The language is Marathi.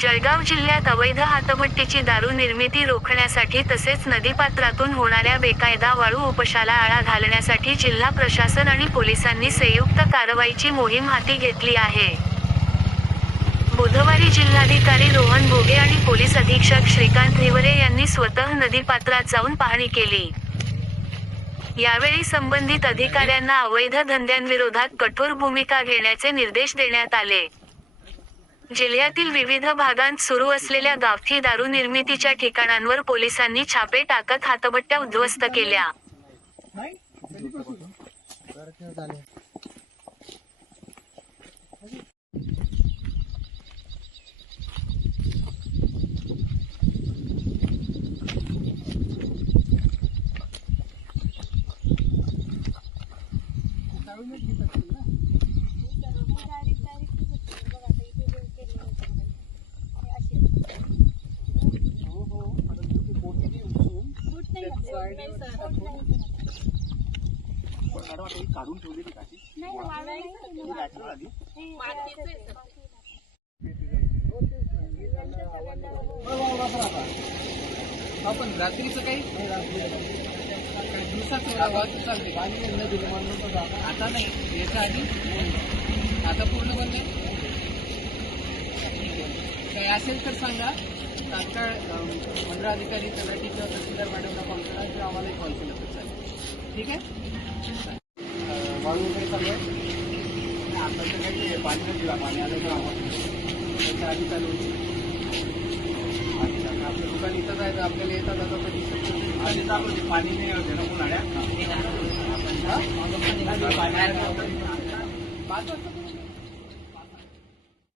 जळगाव जिल्ह्यात अवैध हातभट्टीची दारू निर्मिती रोखण्यासाठी तसेच नदीपात्रातून होणाऱ्या बेकायदा वाळू उपशाला आळा घालण्यासाठी जिल्हा प्रशासन आणि पोलिसांनी संयुक्त कारवाईची मोहीम हाती घेतली आहे. बुधवारी जिल्हाधिकारी रोहन भोगे आणि पोलीस अधीक्षक श्रीकांत हिवरे यांनी स्वतः नदीपात्रात जाऊन पाहणी केली. यावेळी संबंधित अधिकाऱ्यांना अवैध धंद्यांविरोधात कठोर भूमिका घेण्याचे निर्देश देण्यात आले. जिल्ह्यातील विविध भागांत सुरू असलेल्या गावठी दारू निर्मितीच्या ठिकाणांवर पोलिसांनी छापे टाकत हातभट्ट्या उद्ध्वस्त केल्या. काढून ठेवलेली काठी आपण रात्रीचं काही दिवसाच चालते आता नाही, याच्या आधी आता पूर्ण बंद आहे. काही असेल तर सांगा. तात्काळ मंडळ अधिकारी तलाठी किंवा तहसीलदार मॅडमला कॉल करा किंवा आम्हालाही कॉल केला तर चालेल. ठीक आहे. वाळू वगैरे चालू आहे. आता तर काही पाणी दिला, पाणी आलं तर आम्हाला त्याच्या आधी चालू आपलं दुकान इथंच आहे. आपल्याला येतात आता तर आधी चालू होते. पाणी नाही होते ना उन्हाळ्यात.